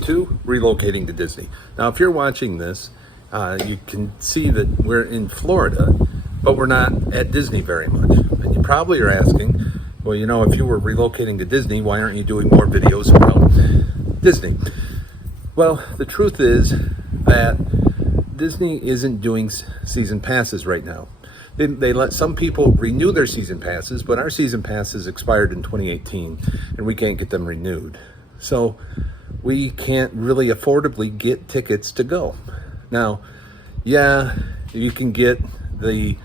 welcome to Relocating to Disney. Now, if you're watching this, you can see that we're in Florida, but we're not at Disney very much. And you probably are asking, well, you know, if you were relocating to Disney, why aren't you doing more videos about Disney? Well, the truth is that Disney isn't doing season passes right now. They let some people renew their season passes, but our season passes expired in 2018 and we can't get them renewed. So we can't really affordably get tickets to go. Now, yeah, you can get the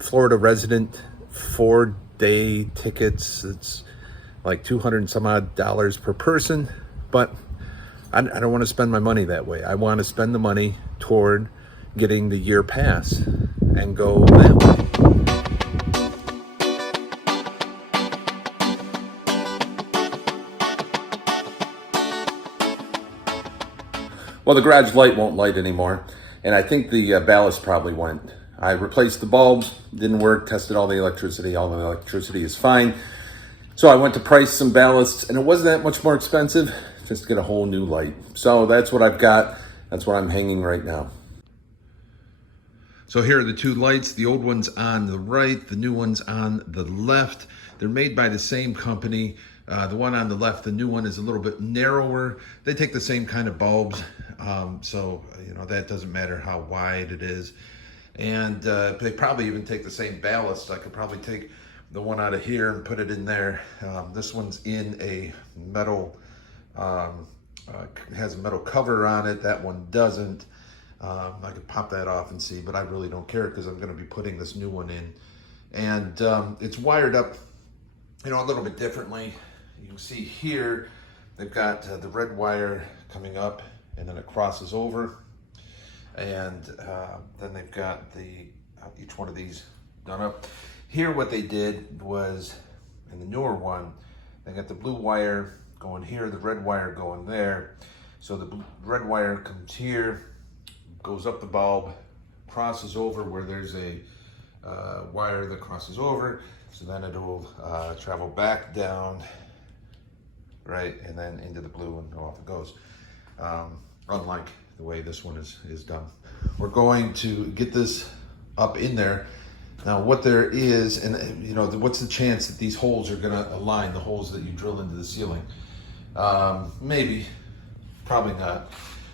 Florida resident 4-day tickets. It's like $200 and some odd per person, but I don't want to spend my money that way. I want to spend the money toward getting the year pass and go that way. Well, the garage light won't light anymore, and I think the ballast probably went. I replaced the bulbs, didn't work, tested all the electricity is fine. So I went to price some ballasts, and it wasn't that much more expensive, just to get a whole new light. So that's what I've got, that's what I'm hanging right now. So here are the two lights, the old one's on the right, the new one's on the left. They're made by the same company. The one on the left, the new one, is a little bit narrower. They take the same kind of bulbs, so you know that doesn't matter how wide it is. And they probably even take the same ballast. I could probably take the one out of here and put it in there. This one's in a metal, has a metal cover on it. That one doesn't. I could pop that off and see, but I really don't care because I'm going to be putting this new one in. And it's wired up, you know, a little bit differently. You can see here, they've got the red wire coming up and then it crosses over. And then they've got the each one of these done up. Here what they did was, in the newer one, they got the blue wire going here, the red wire going there. So the red wire comes here, goes up the bulb, crosses over where there's a wire that crosses over. So then it'll travel back down, right, and then into the blue and off it goes. Unlike the way this one is done. We're going to get this up in there. Now what there is, and you know, what's the chance that these holes are gonna align, the holes that you drill into the ceiling? Maybe, probably not.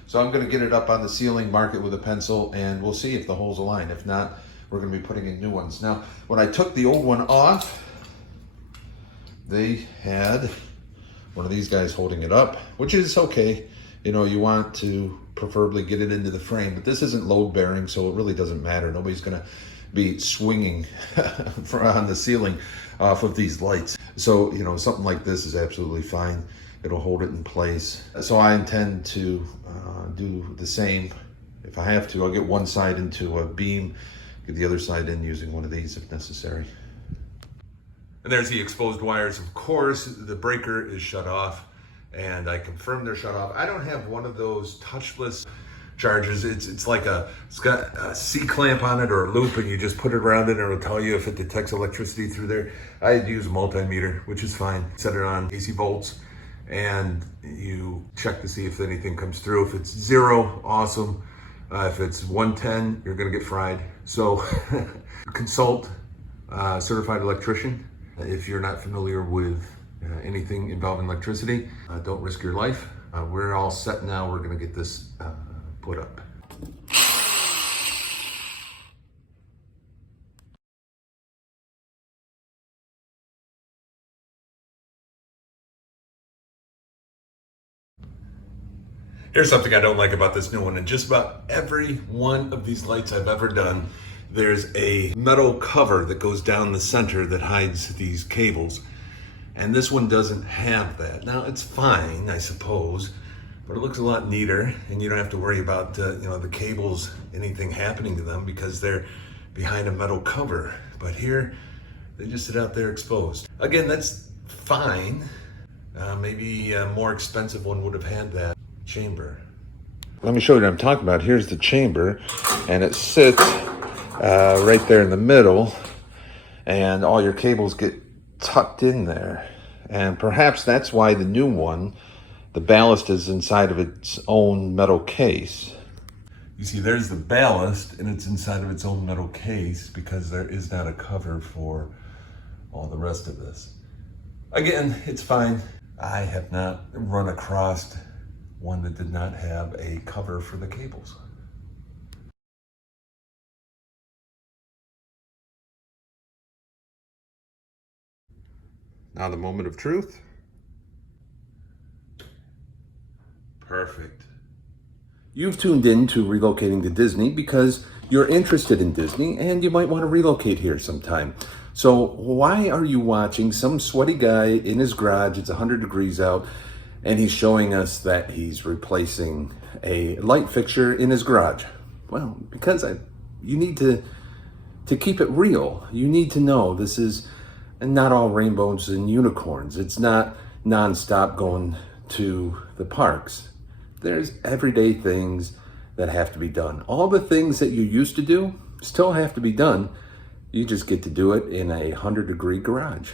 So I'm gonna get it up on the ceiling, mark it with a pencil, and we'll see if the holes align. If not, we're gonna be putting in new ones. Now, when I took the old one off, they had one of these guys holding it up, which is okay. You know, you want to preferably get it into the frame, but this isn't load bearing, so it really doesn't matter. Nobody's gonna be swinging on the ceiling off of these lights. So, you know, something like this is absolutely fine. It'll hold it in place. So I intend to do the same. If I have to, I'll get one side into a beam, get the other side in using one of these if necessary. And there's the exposed wires. Of course, the breaker is shut off, and I confirmed they're shut off. I don't have one of those touchless chargers. It's like it's got a C-clamp on it or a loop, and you just put it around it and it'll tell you if it detects electricity through there. I use a multimeter, which is fine. Set it on AC volts, and you check to see if anything comes through. If it's 0, awesome. If it's 110, you're gonna get fried. So consult a certified electrician. If you're not familiar with anything involving electricity, don't risk your life. We're all set now. We're gonna get this put up. Here's something I don't like about this new one. And just about every one of these lights I've ever done, there's a metal cover that goes down the center that hides these cables. And this one doesn't have that. Now it's fine, I suppose, but it looks a lot neater, and you don't have to worry about you know, the cables, anything happening to them because they're behind a metal cover. But here, they just sit out there exposed. Again, that's fine. Maybe a more expensive one would have had that chamber. Let me show you what I'm talking about. Here's the chamber, and it sits right there in the middle, and all your cables get tucked in there. And perhaps that's why the new one The ballast is inside of its own metal case. You see, there's the ballast, and it's inside of its own metal case because there is not a cover for all the rest of this. Again, it's fine. I have not run across one that did not have a cover for the cables. Now the moment of truth. Perfect. You've tuned in to Relocating to Disney because you're interested in Disney and you might want to relocate here sometime. So why are you watching some sweaty guy in his garage, it's 100 degrees out, and he's showing us that he's replacing a light fixture in his garage? Well, because you need to keep it real. You need to know this is not all rainbows and unicorns. It's not nonstop going to the parks. There's everyday things that have to be done. All the things that you used to do still have to be done. You just get to do it in a 100-degree garage.